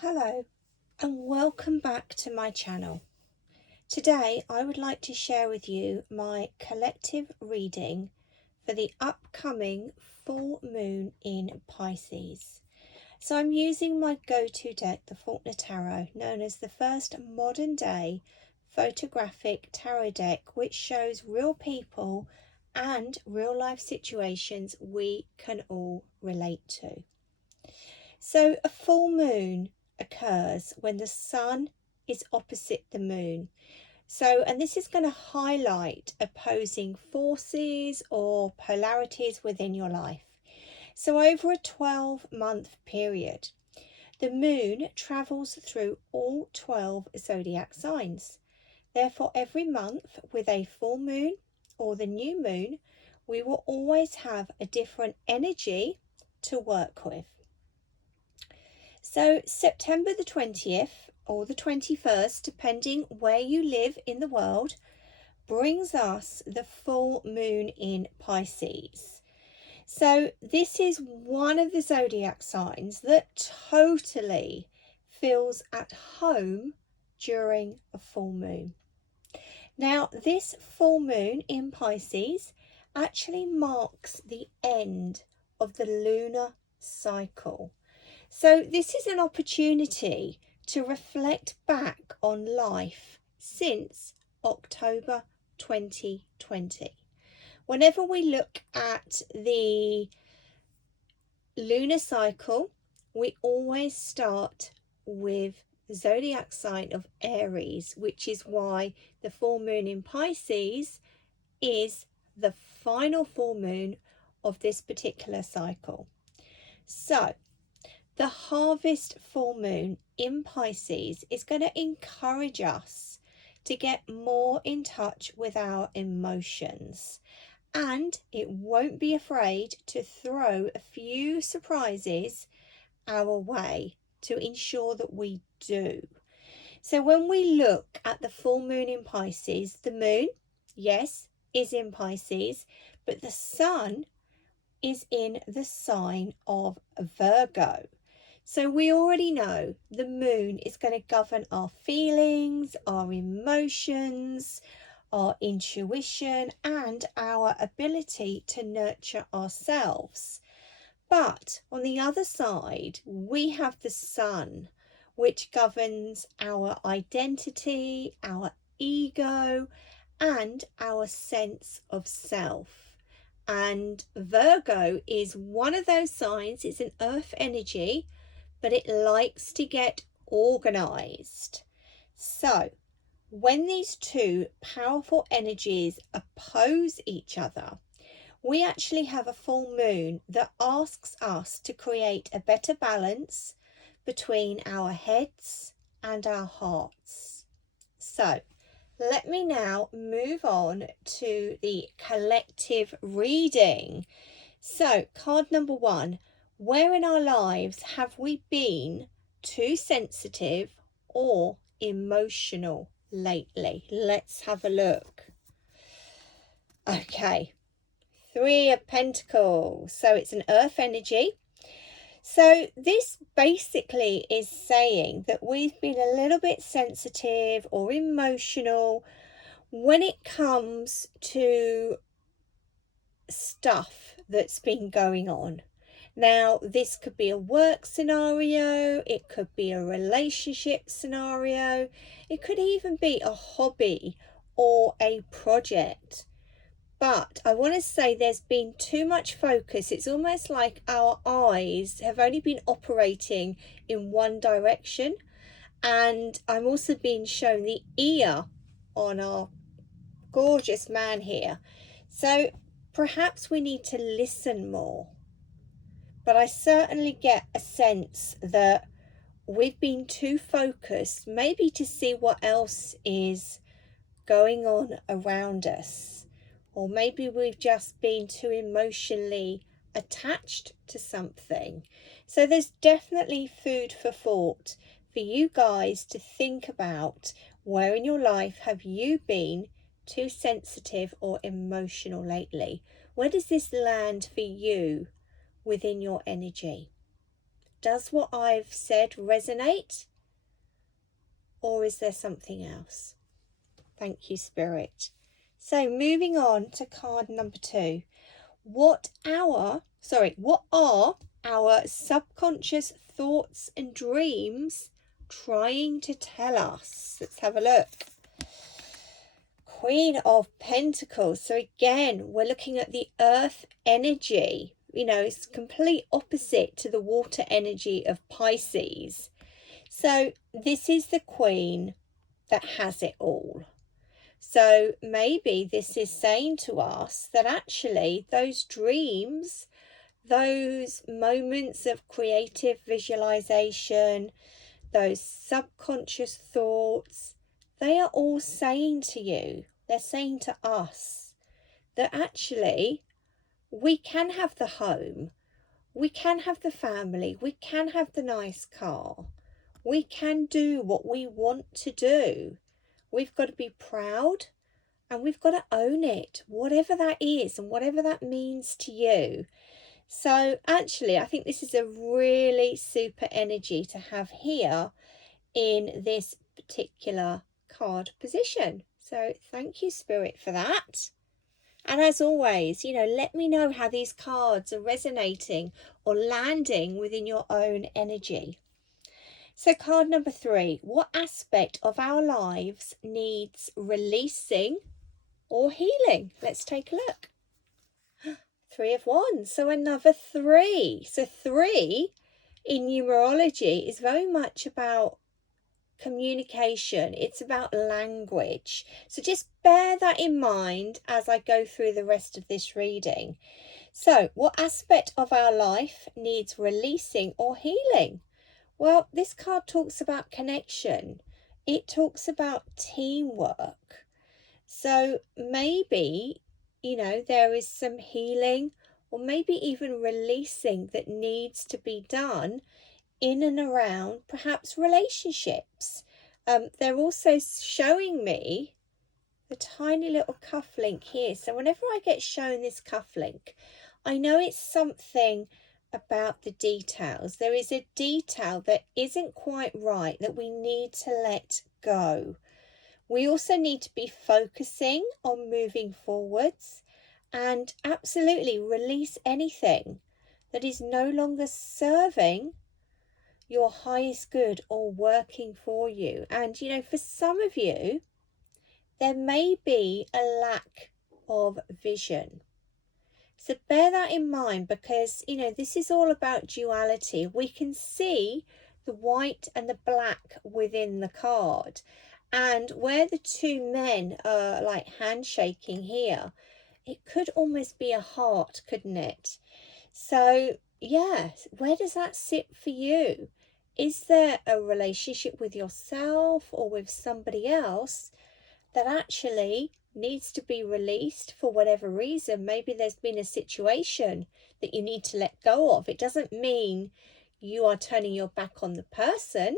Hello and welcome back to my channel. Today I would like to share with you my collective reading for the upcoming full moon in Pisces. So I'm using my go-to deck, the Faulkner Tarot, known as the first modern day photographic tarot deck, which shows real people and real life situations we can all relate to. So a full moon occurs when the sun is opposite the moon. And this is going to highlight opposing forces or polarities within your life. So over a 12-month period, the moon travels through all 12 zodiac signs. Therefore, every month with a full moon or the new moon, we will always have a different energy to work with. So September the 20th or the 21st, depending where you live in the world, brings us the full moon in Pisces. So this is one of the zodiac signs that totally feels at home during a full moon. Now, this full moon in Pisces actually marks the end of the lunar cycle. So this is an opportunity to reflect back on life since October 2020. Whenever we look at the lunar cycle, we always start with the zodiac sign of Aries, which is why the full moon in Pisces is the final full moon of this particular cycle. So the harvest full moon in Pisces is going to encourage us to get more in touch with our emotions, and it won't be afraid to throw a few surprises our way to ensure that we do. So when we look at the full moon in Pisces, the moon, yes, is in Pisces, but the sun is in the sign of Virgo. So we already know the moon is going to govern our feelings, our emotions, our intuition, and our ability to nurture ourselves. But on the other side, we have the sun, which governs our identity, our ego, and our sense of self. And Virgo is one of those signs. It's an earth energy, but it likes to get organized. So when these two powerful energies oppose each other, we actually have a full moon that asks us to create a better balance between our heads and our hearts. So let me now move on to the collective reading. So card number 1, where in our lives have we been too sensitive or emotional lately? Let's have a look. Okay, 3 of Pentacles. So it's an earth energy. So this basically is saying that we've been a little bit sensitive or emotional when it comes to stuff that's been going on. Now, this could be a work scenario, it could be a relationship scenario, it could even be a hobby or a project. But I want to say there's been too much focus. It's almost like our eyes have only been operating in one direction. And I'm also being shown the ear on our gorgeous man here. So perhaps we need to listen more. But I certainly get a sense that we've been too focused, maybe to see what else is going on around us. Or maybe we've just been too emotionally attached to something. So there's definitely food for thought for you guys to think about. Where in your life have you been too sensitive or emotional lately? Where does this land for you within your energy? Does what I've said resonate? Or is there something else? Thank you, Spirit. So moving on to card number 2. What are our subconscious thoughts and dreams trying to tell us? Let's have a look. Queen of Pentacles. So again, we're looking at the earth energy. You know, it's complete opposite to the water energy of Pisces. So this is the queen that has it all. So maybe this is saying to us that actually those dreams, those moments of creative visualization, those subconscious thoughts, they are all saying to you, they're saying to us that actually we can have the home, we can have the family, we can have the nice car, we can do what we want to do. We've got to be proud and we've got to own it, whatever that is and whatever that means to you. So actually, I think this is a really super energy to have here in this particular card position. So thank you, Spirit, for that. And as always, you know, let me know how these cards are resonating or landing within your own energy. So card number 3, what aspect of our lives needs releasing or healing? Let's take a look. 3 of Wands, so another 3. So 3 in numerology is very much about communication. It's about language. So just bear that in mind as I go through the rest of this reading. So what aspect of our life needs releasing or healing? Well, this card talks about connection. It talks about teamwork. So maybe, you know, there is some healing or maybe even releasing that needs to be done in and around perhaps relationships. They're also showing me the tiny little cufflink here. So whenever I get shown this cufflink, I know it's something about the details. There is a detail that isn't quite right that we need to let go. We also need to be focusing on moving forwards and absolutely release anything that is no longer serving your highest good or working for you. And you know, for some of you, there may be a lack of vision. So bear that in mind, because you know, this is all about duality. We can see the white and the black within the card, and where the 2 men are like handshaking here, it could almost be a heart, couldn't it? So yeah, where does that sit for you? Is there a relationship with yourself or with somebody else that actually needs to be released for whatever reason? Maybe there's been a situation that you need to let go of. It doesn't mean you are turning your back on the person.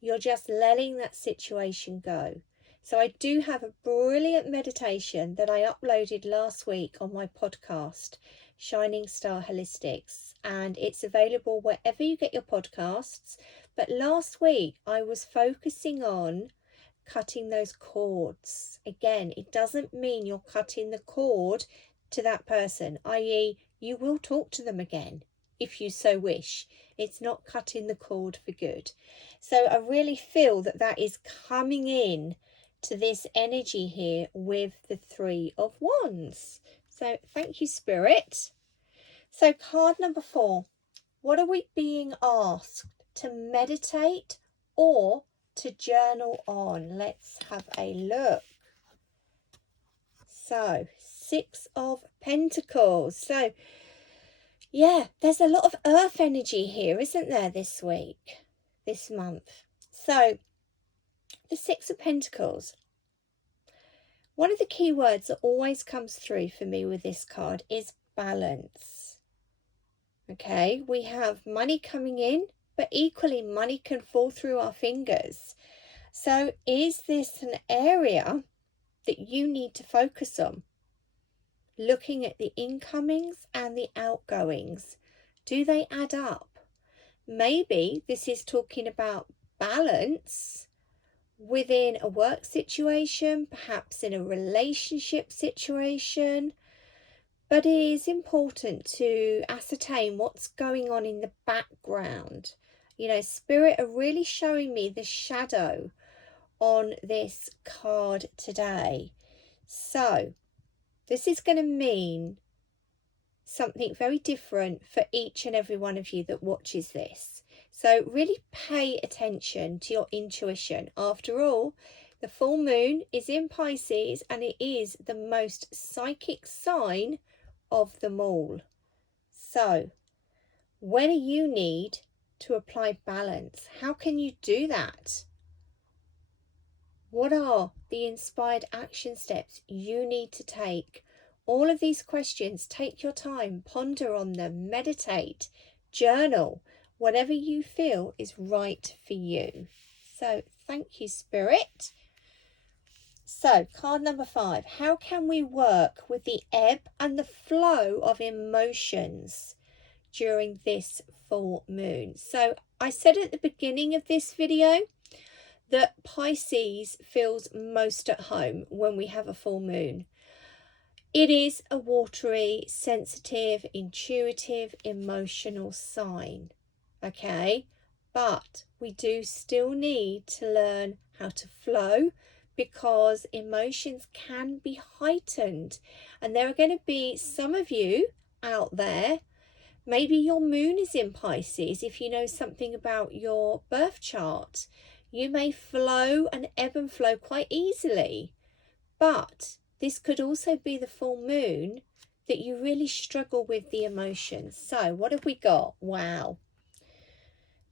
You're just letting that situation go. So I do have a brilliant meditation that I uploaded last week on my podcast, Shining Star Holistics, and it's available wherever you get your podcasts. But last week I was focusing on cutting those cords. Again, it doesn't mean you're cutting the cord to that person, i.e. you will talk to them again if you so wish. It's not cutting the cord for good. So I really feel that that is coming in to this energy here with the 3 of Wands. So thank you, Spirit. So card number 4, what are we being asked to meditate or to journal on? Let's have a look. So 6 of Pentacles. So yeah, there's a lot of earth energy here, isn't there, this week, this month? So the 6 of Pentacles. One of the key words that always comes through for me with this card is balance. Okay, we have money coming in, but equally money can fall through our fingers. So is this an area that you need to focus on? Looking at the incomings and the outgoings. Do they add up? Maybe this is talking about balance within a work situation, perhaps in a relationship situation. But it is important to ascertain what's going on in the background. You know, Spirit are really showing me the shadow on this card today. So this is going to mean something very different for each and every one of you that watches this. So really pay attention to your intuition. After all, the full moon is in Pisces and it is the most psychic sign of them all. So when do you need to apply balance? How can you do that? What are the inspired action steps you need to take? All of these questions, take your time, ponder on them, meditate, journal, whatever you feel is right for you. So thank you, Spirit. So card number 5, how can we work with the ebb and the flow of emotions during this full moon? So I said at the beginning of this video that Pisces feels most at home when we have a full moon. It is a watery, sensitive, intuitive, emotional sign, okay? But we do still need to learn how to flow, because emotions can be heightened. And there are going to be some of you out there, maybe your moon is in Pisces. If you know something about your birth chart, you may flow and ebb and flow quite easily. But this could also be the full moon that you really struggle with the emotions. So what have we got? Wow.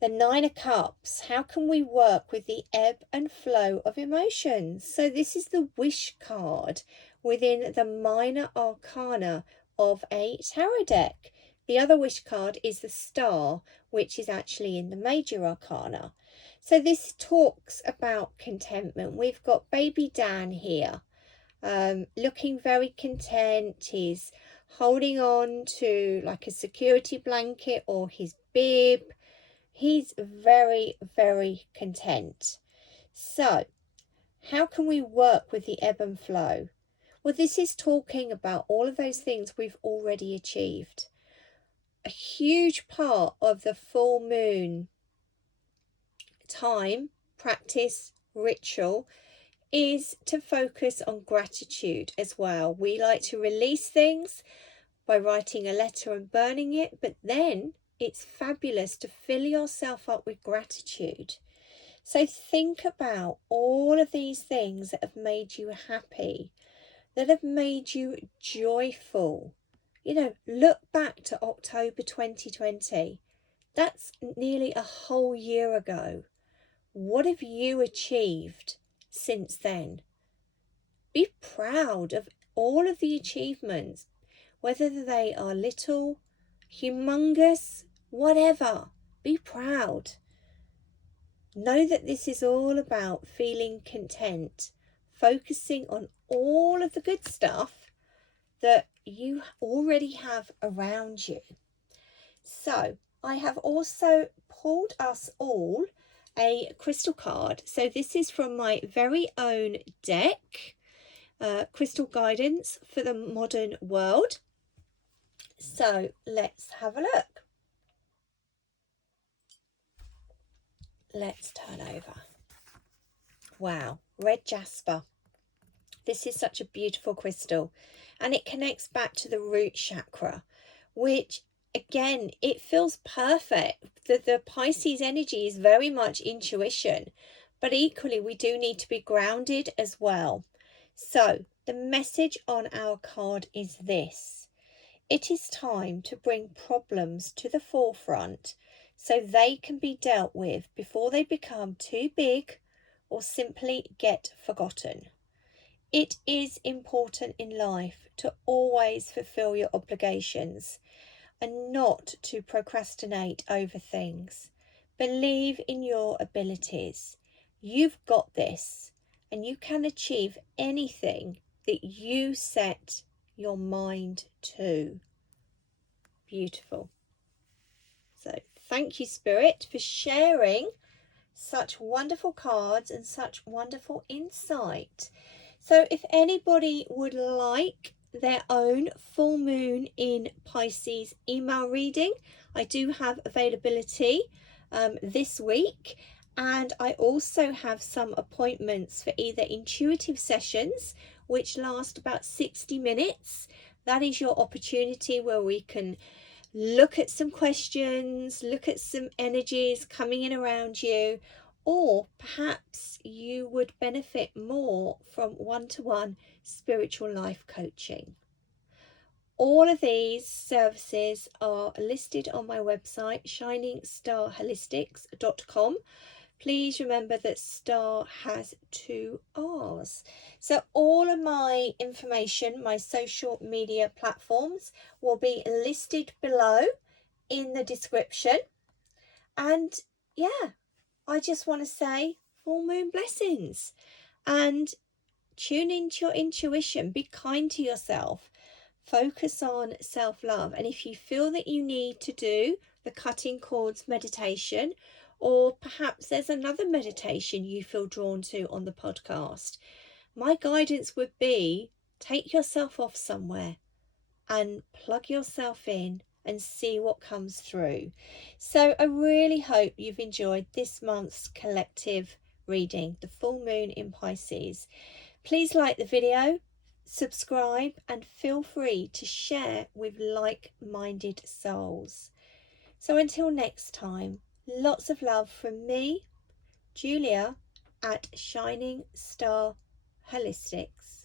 The 9 of Cups. How can we work with the ebb and flow of emotions? So this is the wish card within the minor arcana of a tarot deck. The other wish card is the star, which is actually in the major arcana. So this talks about contentment. We've got baby Dan here, looking very content. He's holding on to like a security blanket or his bib. He's very, very content. So how can we work with the ebb and flow? Well, this is talking about all of those things we've already achieved. A huge part of the full moon time, practice, ritual is to focus on gratitude as well. We like to release things by writing a letter and burning it, but then it's fabulous to fill yourself up with gratitude. So think about all of these things that have made you happy, that have made you joyful. You know, look back to October 2020. That's nearly a whole year ago. What have you achieved since then? Be proud of all of the achievements, whether they are little, humongous, whatever. Be proud. Know that this is all about feeling content, focusing on all of the good stuff that you already have around you. So I have also pulled us all a crystal card. So this is from my very own deck, Crystal Guidance for the Modern World. So let's have a look. Let's turn over. Wow, red Jasper. This is such a beautiful crystal, and it connects back to the root chakra, which again, it feels perfect. The Pisces energy is very much intuition, but equally we do need to be grounded as well. So the message on our card is this: it is time to bring problems to the forefront so they can be dealt with before they become too big or simply get forgotten. It is important in life to always fulfill your obligations and not to procrastinate over things. Believe in your abilities. You've got this, and you can achieve anything that you set your mind to. Beautiful. So thank you, Spirit, for sharing such wonderful cards and such wonderful insight. So if anybody would like their own full moon in Pisces email reading, I do have availability this week, and I also have some appointments for either intuitive sessions, which last about 60 minutes. That is your opportunity where we can look at some questions, look at some energies coming in around you, or perhaps you would benefit more from one-to-one spiritual life coaching. All of these services are listed on my website, shiningstarholistics.com. Please remember that star has 2 R's. So all of my information, my social media platforms, will be listed below in the description. And yeah, I just want to say full moon blessings, and tune into your intuition. Be kind to yourself. Focus on self-love. And if you feel that you need to do the cutting cords meditation, or perhaps there's another meditation you feel drawn to on the podcast, my guidance would be take yourself off somewhere and plug yourself in and see what comes through. So I really hope you've enjoyed this month's collective reading, the full moon in Pisces. Please like the video, subscribe, and feel free to share with like-minded souls. So until next time, lots of love from me, Julia, at Shining Star Holistics.